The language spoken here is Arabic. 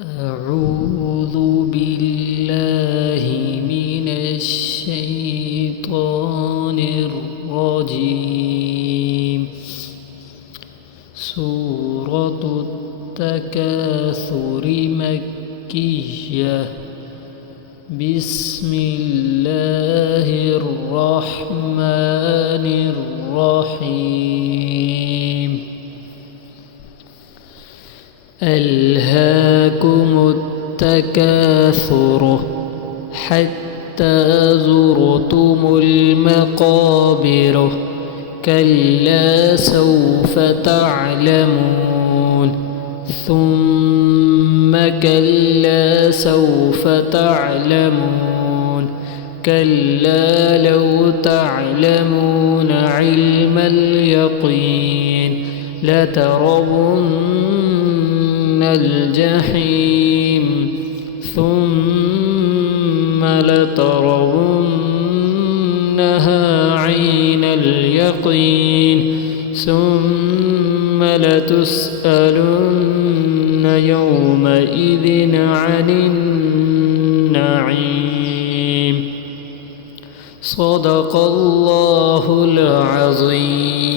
أعوذ بالله من الشيطان الرجيم. سورة التكاثر مكية. بسم الله الرحمن الرحيم. ألهاكم التكاثر حتى زرتم المقابر. كلا سوف تعلمون ثم كلا سوف تعلمون. كلا لو تعلمون علم اليقين لترون الجحيم ثم لترونها عين اليقين ثم لتسألن يومئذ عن النعيم. صدق الله العظيم.